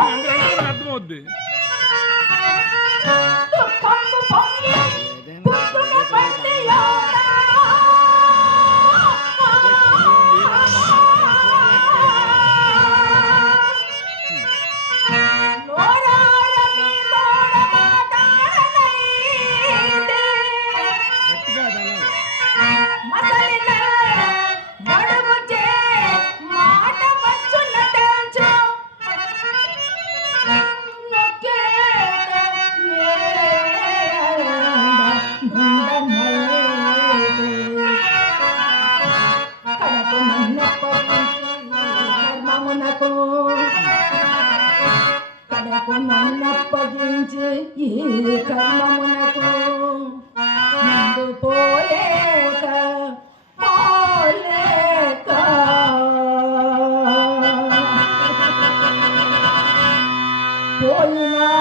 దుఃఖము పొంగి అర్థమవుద్ది కడకు నన్నప్పగించి ఈ కర్మమునకు ముందు పోలేక పోలేక. పోయినా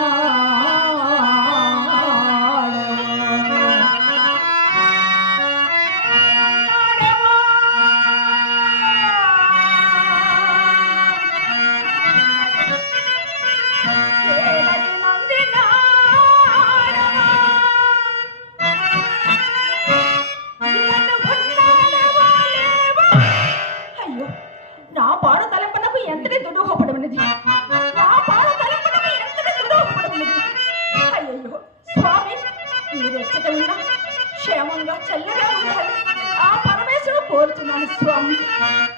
ఉన్నది. ఆ పాలు తలపడమే ఎంతటి దురూపడుతున్నది అయ్యయ్యో స్వామి మీరు వచ్చట ఉన్నా క్షేమంగా చల్లగా ఉండాలి. ఆ పరమేశ్వరుడు కోరుతున్నాను స్వామి.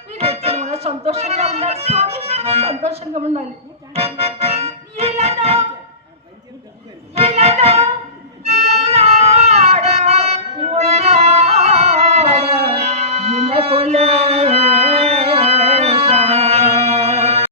మీరు వచ్చట ఉన్న సంతోషంగా ఉండాలి స్వామి. సంతోషంగా ఉండాలి. Hola.